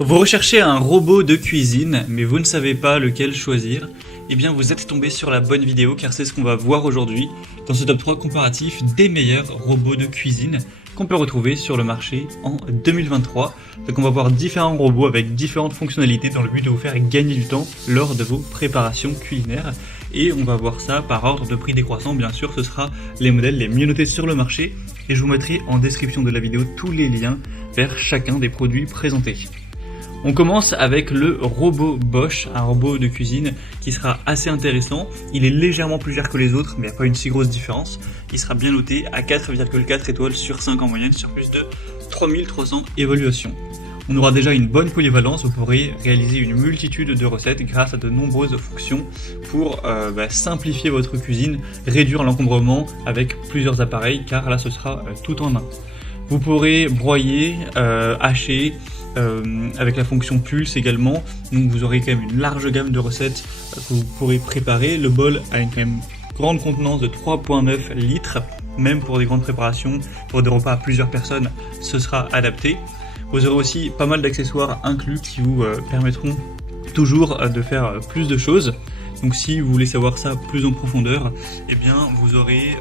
Vous recherchez un robot de cuisine, mais vous ne savez pas lequel choisir. Eh bien, vous êtes tombé sur la bonne vidéo car c'est ce qu'on va voir aujourd'hui dans ce top 3 comparatif des meilleurs robots de cuisine qu'on peut retrouver sur le marché en 2023. Donc on va voir différents robots avec différentes fonctionnalités dans le but de vous faire gagner du temps lors de vos préparations culinaires. Et on va voir ça par ordre de prix décroissant, bien sûr, ce sera les modèles les mieux notés sur le marché. Et je vous mettrai en description de la vidéo tous les liens vers chacun des produits présentés. On commence avec le robot Bosch, un robot de cuisine qui sera assez intéressant. Il est légèrement plus cher que les autres, mais il n'y a pas une si grosse différence. Il sera bien noté à 4,4 étoiles sur 5 en moyenne, sur plus de 3300 évaluations. On aura déjà une bonne polyvalence, vous pourrez réaliser une multitude de recettes grâce à de nombreuses fonctions pour simplifier votre cuisine, réduire l'encombrement avec plusieurs appareils, car là ce sera tout en un. Vous pourrez broyer, hacher, avec la fonction pulse également, donc vous aurez quand même une large gamme de recettes que vous pourrez préparer. Le bol a une quand même grande contenance de 3,9 litres, même pour des grandes préparations, pour des repas à plusieurs personnes, ce sera adapté. Vous aurez aussi pas mal d'accessoires inclus qui vous permettront toujours de faire plus de choses. Donc si vous voulez savoir ça plus en profondeur, eh bien vous aurez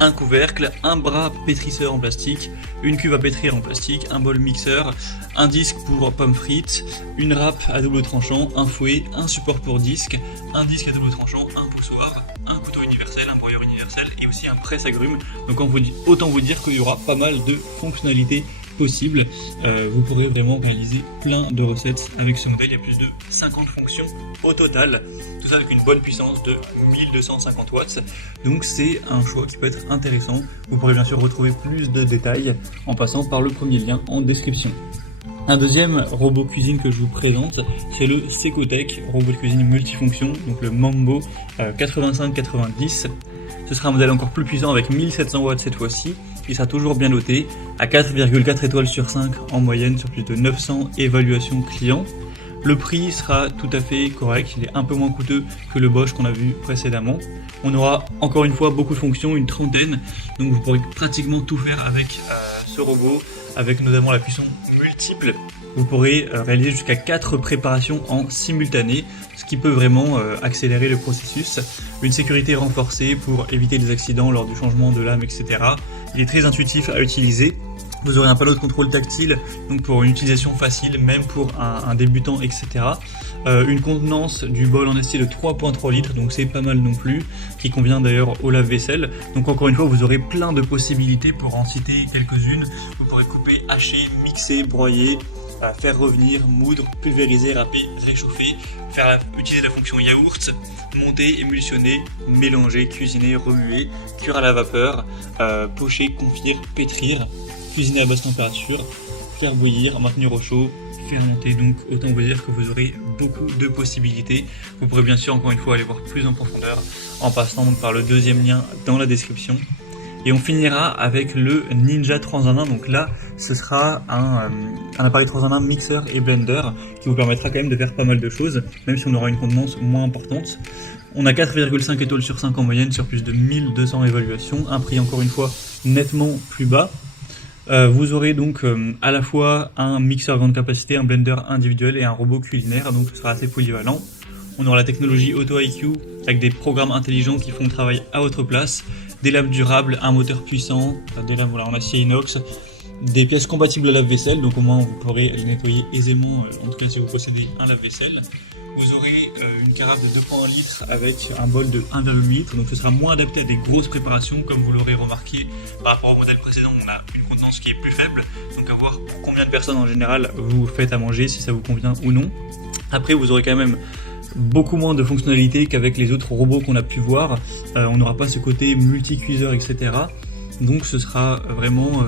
un couvercle, un bras pétrisseur en plastique, une cuve à pétrir en plastique, un bol mixeur, un disque pour pommes frites, une râpe à double tranchant, un fouet, un support pour disque, un disque à double tranchant, un poussoir, un couteau universel, un broyeur universel et aussi un presse-agrumes. Donc autant vous dire qu'il y aura pas mal de fonctionnalités possibles. Vous pourrez vraiment réaliser plein de recettes avec ce modèle. Il y a plus de 50 fonctions au total, tout ça avec une bonne puissance de 1250 watts, donc c'est un choix qui peut être intéressant. Vous pourrez bien sûr retrouver plus de détails en passant par le premier lien en description. Un deuxième robot cuisine que je vous présente, c'est le Secotech, robot de cuisine multifonction, donc le Mambo 8590. Ce sera un modèle encore plus puissant avec 1700 watts cette fois-ci. Il sera toujours bien noté à 4,4 étoiles sur 5 en moyenne sur plus de 900 évaluations clients. Le prix sera tout à fait correct, il est un peu moins coûteux que le Bosch qu'on a vu précédemment. On aura encore une fois beaucoup de fonctions, une trentaine, donc vous pourrez pratiquement tout faire avec ce robot, avec notamment la cuisson multiple. Vous pourrez réaliser jusqu'à 4 préparations en simultané, ce qui peut vraiment accélérer le processus. Une sécurité renforcée pour éviter des accidents lors du changement de lame, etc. Il est très intuitif à utiliser. Vous aurez un panneau de contrôle tactile, donc pour une utilisation facile, même pour un débutant, etc. Une contenance du bol en acier de 3,3 litres, donc c'est pas mal non plus, qui convient d'ailleurs au lave-vaisselle. Donc encore une fois, vous aurez plein de possibilités pour en citer quelques-unes. Vous pourrez couper, hacher, mixer, broyer, faire revenir, moudre, pulvériser, râper, réchauffer, utiliser la fonction yaourt, monter, émulsionner, mélanger, cuisiner, remuer, cuire à la vapeur, pocher, confire, pétrir, cuisiner à basse température, faire bouillir, maintenir au chaud, fermenter. Donc autant vous dire que vous aurez beaucoup de possibilités. Vous pourrez bien sûr encore une fois aller voir plus en profondeur en passant donc par le deuxième lien dans la description. Et on finira avec le Ninja 3 en 1, donc là ce sera un appareil 3 en 1 mixeur et blender qui vous permettra quand même de faire pas mal de choses, même si on aura une contenance moins importante. On a 4,5 étoiles sur 5 en moyenne sur plus de 1200 évaluations, un prix encore une fois nettement plus bas. Vous aurez donc à la fois un mixeur grande capacité, un blender individuel et un robot culinaire, donc ce sera assez polyvalent. On aura la technologie Auto IQ avec des programmes intelligents qui font le travail à votre place, des lames durables, un moteur puissant, des lames en acier inox, des pièces compatibles à lave-vaisselle, donc au moins vous pourrez les nettoyer aisément, en tout cas si vous possédez un lave-vaisselle. Vous aurez une carafe de 2,1 litres avec un bol de 1,8 litre, donc ce sera moins adapté à des grosses préparations, comme vous l'aurez remarqué par rapport au modèle précédent, on a une contenance qui est plus faible, donc à voir pour combien de personnes en général vous faites à manger, si ça vous convient ou non. Après vous aurez quand même beaucoup moins de fonctionnalités qu'avec les autres robots qu'on a pu voir, on n'aura pas ce côté multi-cuiseur, etc. Donc ce sera vraiment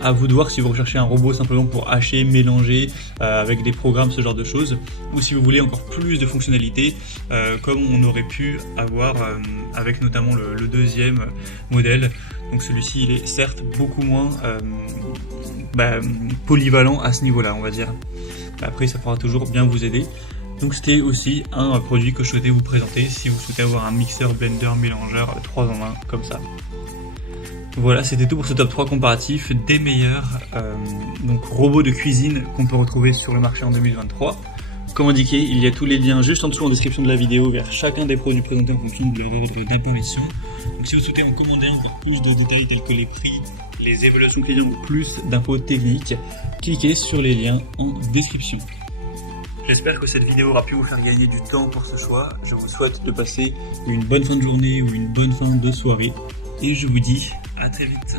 à vous de voir si vous recherchez un robot simplement pour hacher, mélanger avec des programmes, ce genre de choses, ou si vous voulez encore plus de fonctionnalités comme on aurait pu avoir avec notamment le deuxième modèle. Donc celui-ci il est certes beaucoup moins polyvalent à ce niveau-là, on va dire. Après ça pourra toujours bien vous aider. Donc c'était aussi un produit que je souhaitais vous présenter si vous souhaitez avoir un mixeur, blender, mélangeur 3 en 1 comme ça. Voilà, c'était tout pour ce top 3 comparatif des meilleurs donc robots de cuisine qu'on peut retrouver sur le marché en 2023. Comme indiqué, il y a tous les liens juste en dessous en description de la vidéo vers chacun des produits présentés en fonction de leur ordre d'apparition. Donc si vous souhaitez en commander encore plus de détails tels que les prix, les évaluations clients ou plus d'infos techniques, cliquez sur les liens en description. J'espère que cette vidéo aura pu vous faire gagner du temps pour ce choix. Je vous souhaite de passer une bonne fin de journée ou une bonne fin de soirée. Et je vous dis à très vite.